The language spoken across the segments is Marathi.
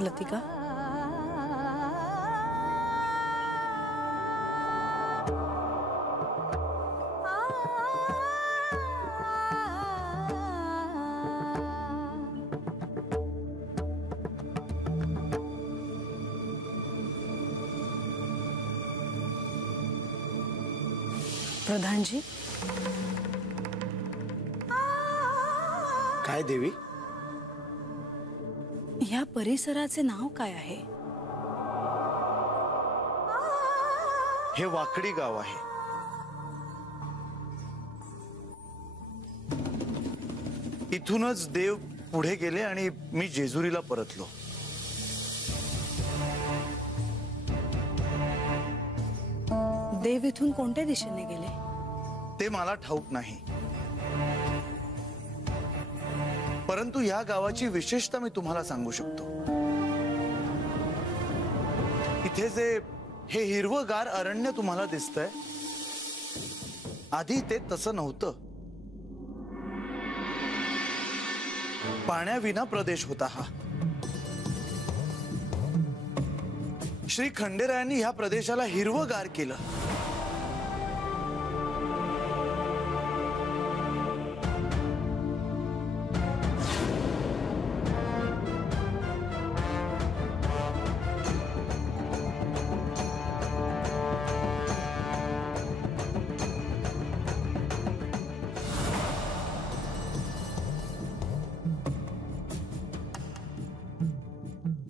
लतिका, प्रधान जी। काय देवी? या परिसराचे नाव काय आहे? हे वाकडी गाव आहे। इथूनच देव पुढे गेले आणि मी जेजुरीला परतलो। देव इथून कोणत्या दिशेने गेले ते मला ठाऊक नाही, परंतु या गावाची विशेषता मी तुम्हाला सांगू शकतो। इथे जे हे हिरवगार अरण्य तुम्हाला दिसतंय, आधी ते तसं नव्हतं। पाण्याविना प्रदेश होता हा। श्री खंडेरायांनी ह्या प्रदेशाला हिरवगार केलं।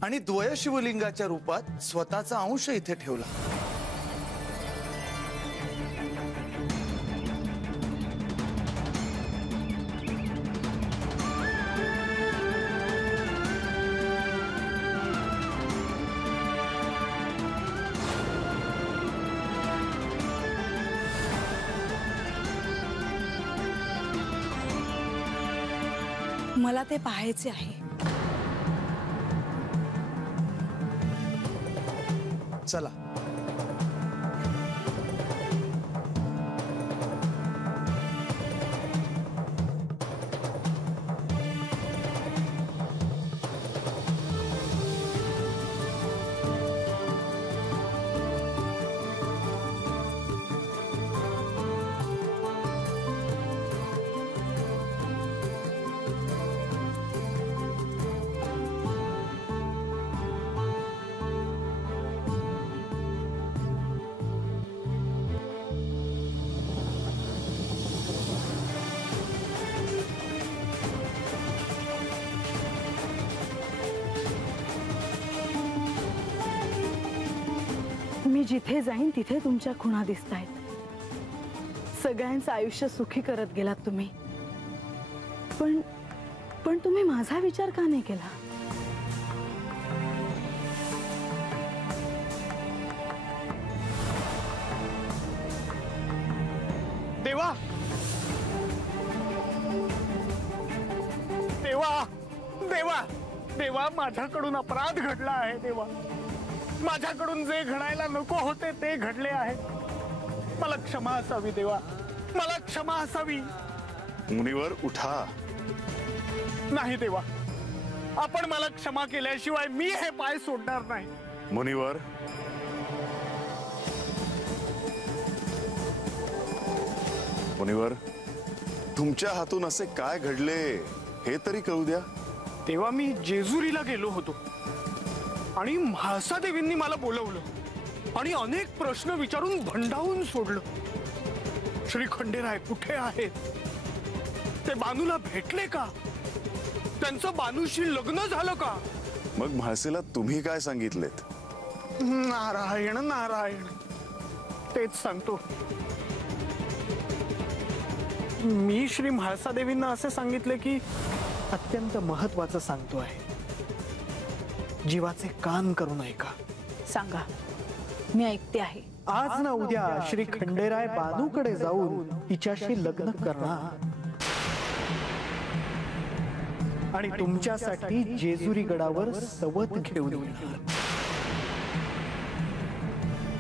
आणि द्वय शिवलिंगाच्या रूपात स्वतःचा अंश इथे ठेवला। मला ते पाहायचे आहे। चला। मी जिथे जाईन तिथे तुमच्या खुणा दिसतायत। सगळ्यांचं आयुष्य सुखी करत गेलात तुम्ही, पण तुम्ही माझा विचार का नाही केला? देवा, देवा, देवा, देवा, माझ्याकडून अपराध घडला आहे। देवा, माझ्याकडून जे घडायला नको होते ते घडले आहे। मला क्षमा असावी देवा, मला क्षमा असावी। मुनिवर उठा। नाही देवा, आपण मला क्षमा केल्याशिवाय मी हे पाय सोडणार नाही। मुनिवर, मुनिवर, तुमच्या हातून असे काय घडले हे तरी कळू द्या। तेव्हा मी जेजुरीला गेलो होतो आणि म्हाळसा देवींनी मला बोलवलं आणि अनेक प्रश्न विचारून भंडावून सोडलं। श्री खंडेराय कुठे आहेत? ते बानूला भेटले का? त्यांचं बानूशी लग्न झालं का? मग म्हाळसेला तुम्ही काय सांगितलेत? नारायण नारायण, तेच सांगतो। मी श्री म्हाळसा देवींना असे सांगितले की अत्यंत महत्वाचं सांगतो आहे, जीवाचे कान करून ऐका। सांगा, मी ऐकते आहे। आज ना उद्या श्री खंडेराय बानूकडे जाऊन तिच्याशी लग्न करणार। आणि तुमच्यासाठी जेजुरी गडावर सवत घेऊन येणार.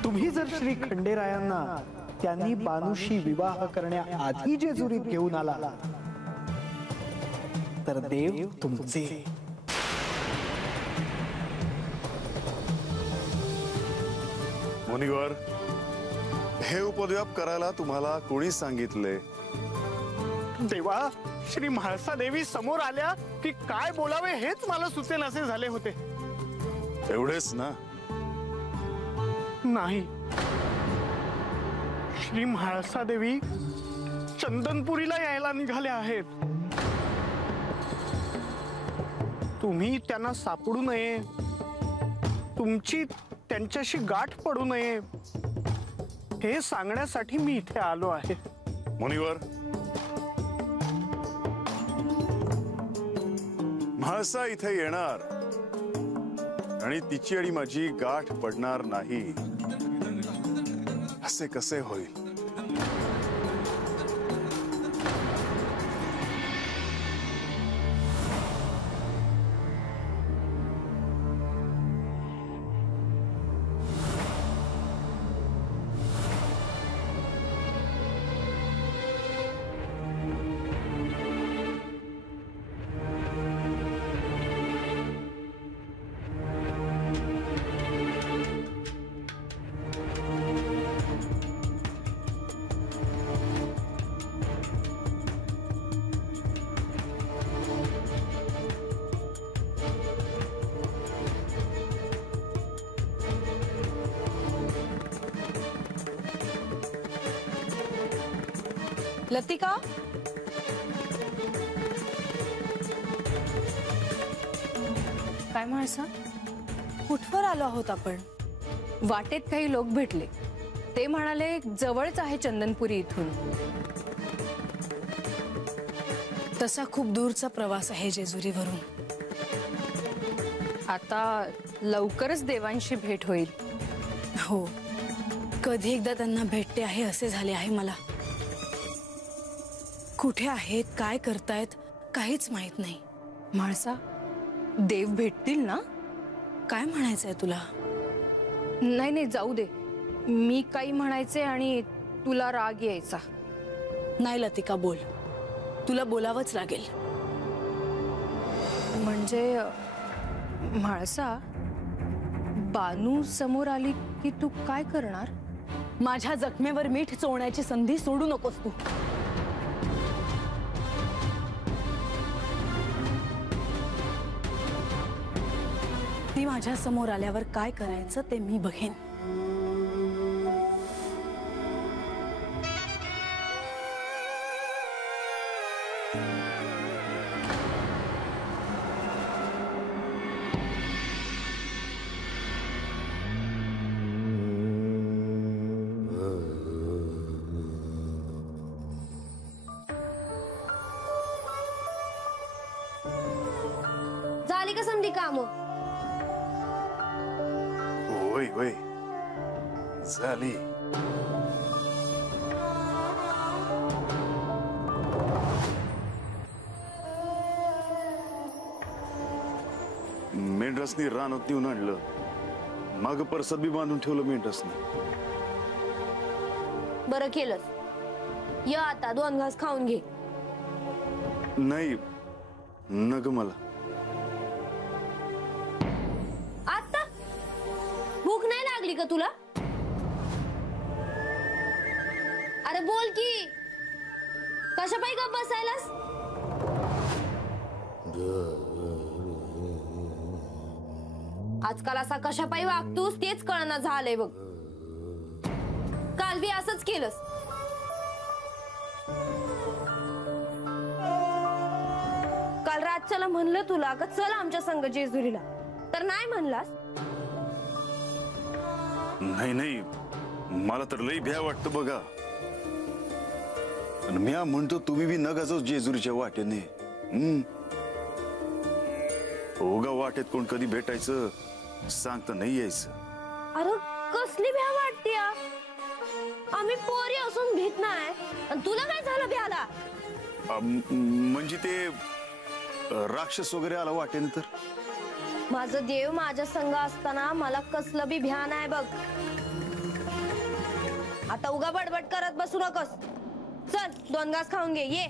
तुम्ही जर श्री खंडेरायांना त्यांनी बानूशी विवाह करण्याआधी जेजुरीत घेऊन आला तर देव तुमचे. मुनिवर, हे उपद्व्याप करायला तुम्हाला कोणी सांगितले? देवा, श्री म्हाळसा देवी समोर आल्या की काय बोलावे हेच मला सुचेनासे झाले होते. एवढेच ना? नाही, श्री म्हाळसा देवी चंदनपुरीला यायला निघाल्या आहेत. तुम्ही त्यांना सापडू नये, तुमची त्यांच्याशी गाठ पडू नये हे सांगण्यासाठी मी इथे आलो आहे. मुनिवर, म्हाळसा इथे येणार आणि तिची आणि माझी गाठ पडणार नाही असे कसे होईल? लतिका, काय म्हाळसा, कुठवर आलो आहोत आपण? वाटेत काही लोक भेटले, ते म्हणाले जवळच आहे चंदनपुरी इथून. तसा खूप दूरचा प्रवास आहे जेजुरीवरून. आता लवकरच देवांशी भेट होईल. हो, कधी एकदा त्यांना भेटते आहे असे झाले आहे मला. कुठे आहेत, काय करतायत, काहीच माहित नाही. म्हाळसा, देव भेटतील ना? काय म्हणायचंय तुला? नाही नाही, जाऊ दे. मी काही म्हणायचे आणि तुला राग यायचा. नाही लतिका, बोल. तुला बोलावंच लागेल. म्हणजे म्हाळसा, बानू समोर आली की तू काय करणार? माझ्या जखमेवर मीठ चोळण्याची संधी सोडू नकोस तू. ती माझ्या समोर आल्यावर काय करायचं ते मी बघेन. झाली का समधी कामं? होय होय, झाली. मेंढरासनी रानात नेऊन आणलं, माग परसात बी बांधून ठेवलं मेंढरासनी. बरं केलंस. या आता 2 घास खाऊन घे. नाही, नग मला. आता भूक नाही लागली का तुला? अरे बोल की, कशा पायी गप्प बसायलास? आजकाल असा कशा पायी वागतोस तेच कळना झालंय बघ. काल बी असंच केलंस. काल रातच्याला म्हणलं तुला का चल आमच्या संग जेजुरीला, तर नाही म्हणलास. नाही नाही, मला तर लई भ्या वाटतं बघा. आणि मी म्हणतो तुम्ही बी नका जाऊ जेजुरीच्या वाटेने. ओगा वाटेत कोण कधी भेटायचं सांगता नाही यायचं. अरे कसली भ्या वाटते? आम्ही पोरी असून भीत नाही, आणि तुला काय झालं भ्याला? म्हणजे ते राक्षस वगैरे आला वाटेने तर? माझं देव माझ्या संग असताना मला कसलं बी भ्यान आहे बघ. आता उगा बडबड करत बसू नकोस. चल 2 घास खाऊन घे. ये.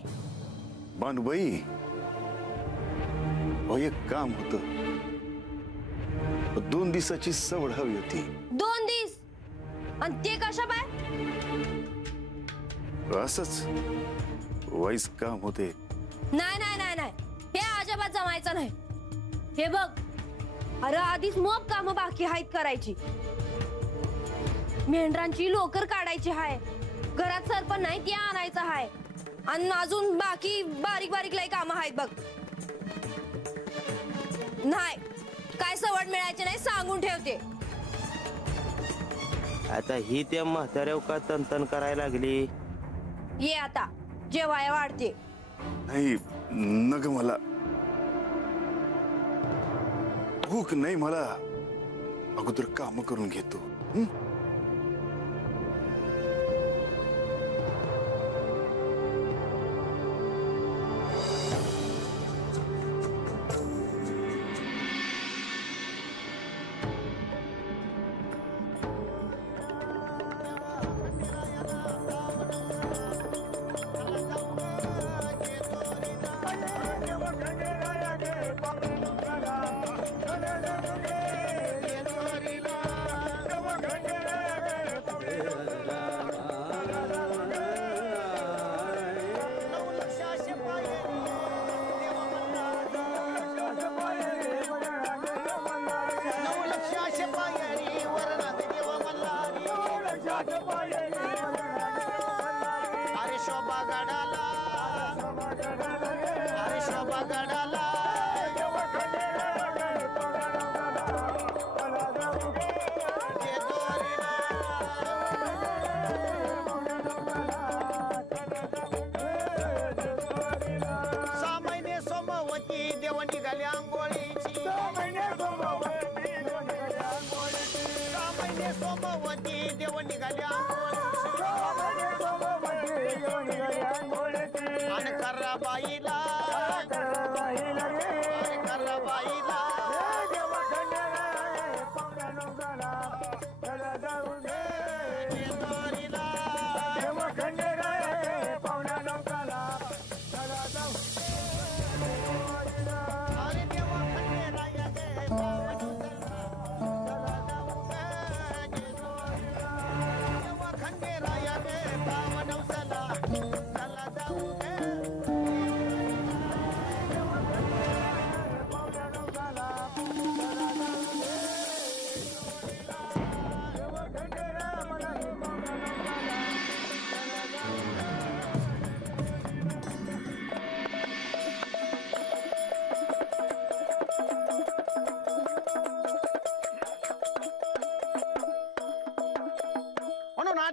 भानुबाई, एक काम होत. 2 दिवसाची सवड हवी होती. 2 दिवस? आणि ते कशा बाय? असंच वाईस काम होते. नाही नाही नाही नाही, हे अजिबात जमायचं नाही. हे बघ, अरे आधीच मोप काम बाकी आहेत करायची. मेंढरांची लोकर काढायची हाय, घरात सरपण नाही ते आणायचं हाय, आणि अजून बाकी बारीक बारीक लई काम आहेत बघ. नाही, काय सवड मिळायची नाही सांगून ठेवते. आता ही त्या म्हाताऱ्याव का तनतन करायला लागली? ये आता जेवाया वाढते. नाही नग, मला भूक नाही. मला अगोदर काम करून घेतो.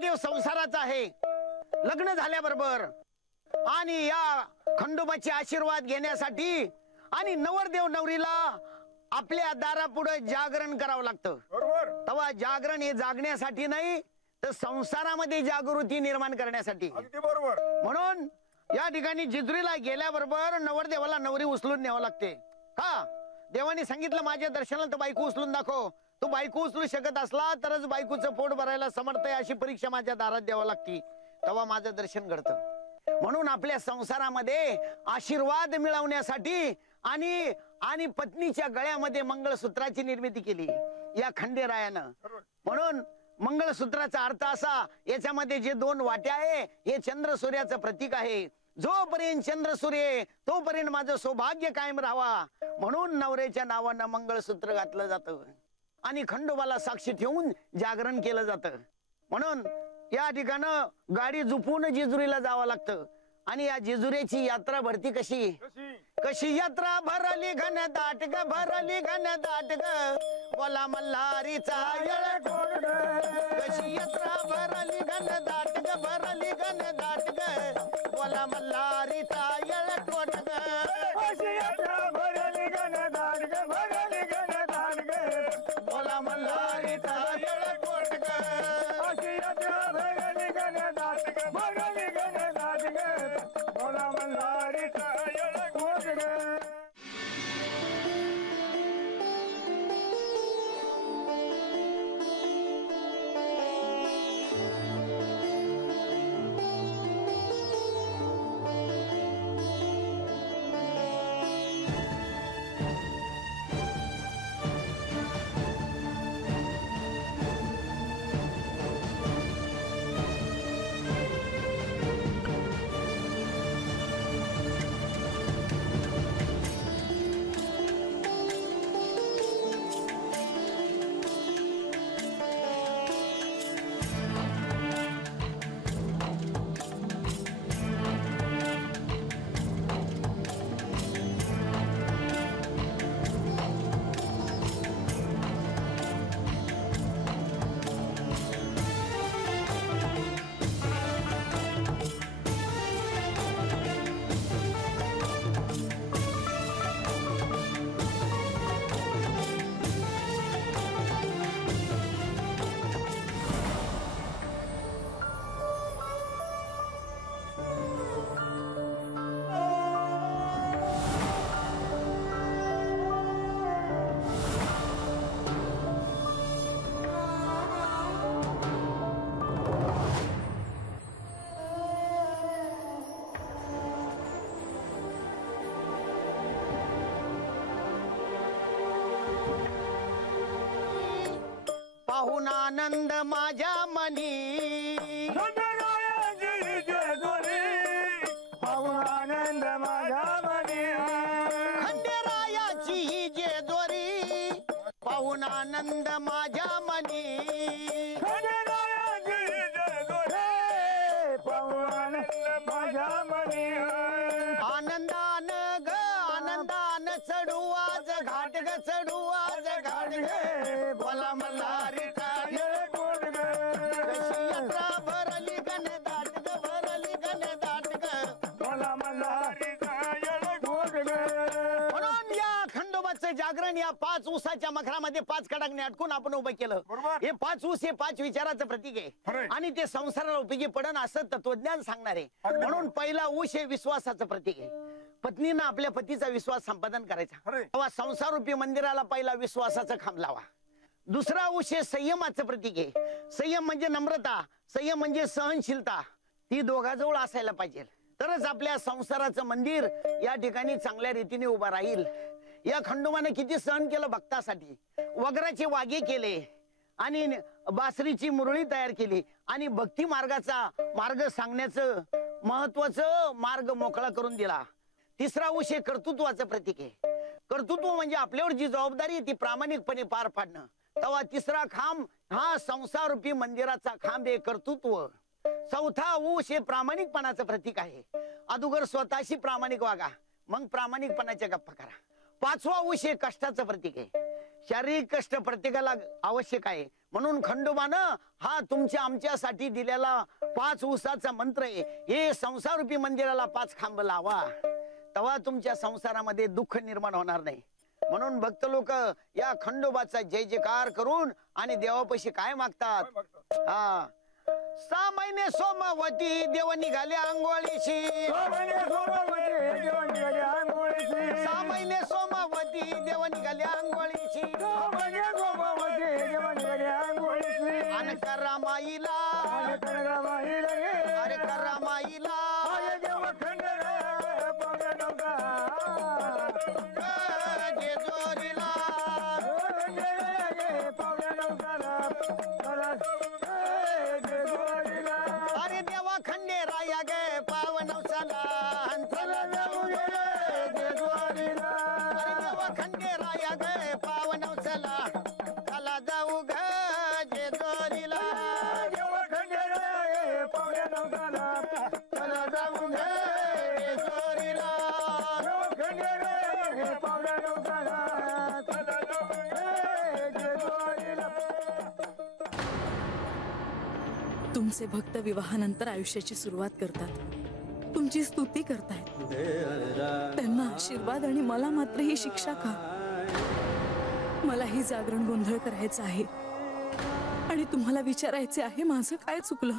देव संसाराचा आहे. लग्न झाल्याबरोबर आणि या खंडोबाचे आशीर्वाद घेण्यासाठी आणि नवरदेव नवरीला आपल्या दारापुढे जागरण करावं लागतं. तेव्हा जागरण हे जागण्यासाठी नाही, तर संसारामध्ये जागृती निर्माण करण्यासाठी. म्हणून या ठिकाणी जेजुरीला गेल्याबरोबर नवरदेवाला नवरी उचलून न्यावं लागते. का? देवाने सांगितलं माझ्या दर्शनाला तर बायको उचलून दाखव. तू बायको उचलू शकत असला तरच बायकोचं पोट भरायला समर्थ आहे अशी परीक्षा माझ्या दारात द्यावं लागती, तेव्हा माझं दर्शन घडतं. म्हणून आपल्या संसारामध्ये आशीर्वाद मिळवण्यासाठी आणि पत्नीच्या गळ्यामध्ये मंगळसूत्राची निर्मिती केली या खंडेरायानं. म्हणून मंगळसूत्राचा अर्थ असा, याच्यामध्ये जे 2 वाट्या आहे हे चंद्र सूर्याचं प्रतीक आहे. जोपर्यंत चंद्र सूर्य तोपर्यंत माझं सौभाग्य कायम राहावा म्हणून नवऱ्याच्या नावानं मंगळसूत्र घातलं जातं आणि खंडोबाला साक्षी ठेवून जागरण केलं जातं. म्हणून या ठिकाणं गाडी झुपून जेजुरीला जावं लागतं. आणि या जेजुरीची यात्रा भरती कशी कशी यात्रा भरली घन दाट ग, भरली घन दाट ग, बोला मल्हारीचा येळकोट ग. कशी यात्रा भरली घन दाट ग, भरली घन दाट ग, बोला मल्हारीचा येळकोट ग. कशी यात्रा भरली घन दाट ग, भरली घन दाट ग, बोला मल्हारीचा येळकोट ग. कशी यात्रा भरली घन दाट ग, भरली घन दाट ग, बोला मल्हारीचा येळकोट ग. पाहून आनंद माझ्या मनी खंडेरायाची ही जेजुरी पाहून आनंद माझ्या मनी आनंदान ग आनंदान चढू आज घाट ग चढू आज घाट ग बोला मल्हारी टाळ कशी यात्रा भरली गण दाट ग भरली गण दाट ग बोला मल्हारी म्हणून या खंडोबाचं जागरण या 5 ऊसाच्या मखरामध्ये 5 कडाकने अटकून आपण उभं केलं. हे 5 ऊस हे 5 विचाराचं प्रतीक आहे आणि ते संसाराला उपयोगी पडन असं तत्वज्ञान सांगणार आहे. म्हणून पहिला ऊस हे विश्वासाचं प्रतीक आहे. पत्नीनं आपल्या पतीचा विश्वास संपादन करायचा तेव्हा संसार रूपी मंदिराला पहिला विश्वासाचा खांब लावा. दुसरा ऊस हे संयमाचं प्रतीक आहे. संयम म्हणजे नम्रता, संयम म्हणजे सहनशीलता, ती दोघांजवळ असायला पाहिजे. तरच आपल्या संसाराचं मंदिर या ठिकाणी चांगल्या रीतीने उभा राहील. या खंडोबाने किती सहन केलं भक्तासाठी. वगराचे वागे केले आणि बासरीची मुरळी तयार केली आणि भक्ती मार्गाचा मार्ग सांगण्याचं महत्वाचं मार्ग मोकळा करून दिला. तिसरा ऊस हे कर्तृत्वाचं प्रतीक आहे. कर्तृत्व म्हणजे आपल्यावर जी जबाबदारी आहे ती प्रामाणिकपणे पार पाडणं. तेव्हा तिसरा खांब हा संसार रूपी मंदिराचा खांब आहे कर्तृत्व. चौथा ऊस हे प्रामाणिकपणाचं प्रतीक आहे. अगोदर स्वतःशी प्रामाणिक वागा मग प्रामाणिकपणाच्या गप्पा करा. 5वा ऊस हे कष्टाचं प्रतीक आहे. शारीरिक कष्ट प्रत्येकाला आवश्यक आहे. म्हणून खंडोबानं हा तुमच्या आमच्यासाठी दिलेला 5 ऊसाचा मंत्र आहे. हे संसार रूपी मंदिराला 5 खांब लावा तेव्हा तुमच्या संसारामध्ये दुःख निर्माण होणार नाही. म्हणून भक्त लोक या खंडोबाचा जय जयकार करून आणि देवापाशी काय मागतात. 6 महिने सोमवती देव निघाले आंघोळीशी 6 महिने सोमवती देव निघाले आंघोळीशी आणि करा माईला अरे करा माईला जेजुरीला अरे देवा खंडेराया गे पावनवसाला चला जाऊ गे जेजुरीला अरे देवा खंडेराया गे पावनवसाला चला जाऊ ग जेजुरीला देवा खंडेराया पावनवसाला चला जाऊ ग जेजुरीला देवा खंडेराया पावनवसाला चला जाऊ ग जेजुरीला. तुमचे भक्त विवाहानंतर आयुष्याची सुरुवात करतात. तुमची स्तुती करतायत. त्यांना आशीर्वाद आणि मला मात्र ही शिक्षा का. मला ही जागरण गोंधळ करायचा आहे आणि तुम्हाला विचारायचे आहे माझं काय चुकलं.